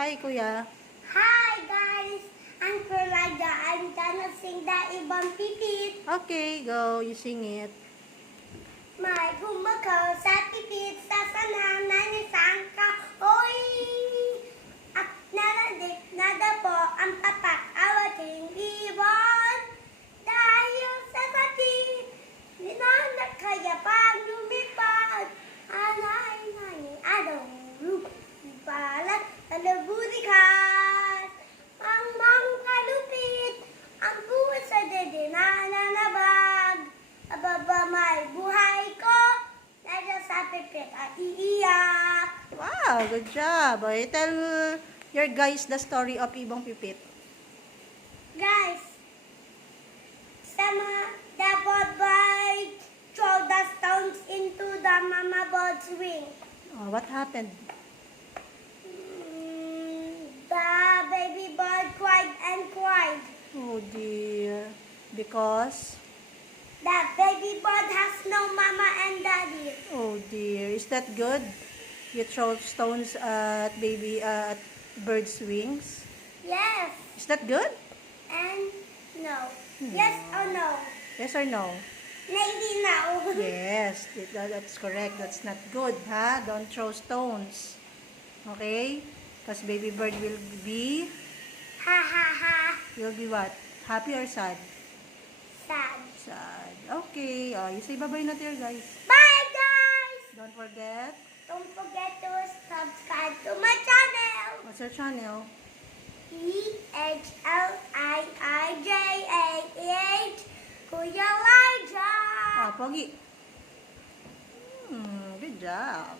Hi, Kuya. Hi guys, I'm Perlaga. I'm gonna sing the Ibang Pipit. Okay, go. You sing it. May gumagaw sa pipit sa sanang nanisang kahoy. At naladik na dapo ang papak awating ibon. Dahil sa sakit, di na kaya pang lumipad. Anay-nay, adong balat, talabudikas. Ang kalupit, ang buwan sa dede na nanabag. Ababa may buhay ko, nandiyan sa pipit at iiyak. Wow, good job. Okay, tell your guys the story of Ibang Pipit. Guys, the bird throw the stones into the mama bird's wing. Oh, what happened? The baby bird cried and cried. Oh, dear. Because? The baby bird has no mama and daddy. Oh, dear. Is that good? You throw stones at bird's wings? Yes Is that good? and no. Yes or no? Yes or no? Maybe no. Yes, that's correct. That's not good, ha? Don't throw stones. Okay? Because baby bird will be what? Happy or sad? Sad. Sad. Okay. Oh, you say bye-bye na to your guys. Bye guys! Don't forget. Don't forget to subscribe to my channel. What's your channel? EHLIIJAH Kuya Elijah. Ah, Pogi. Good job.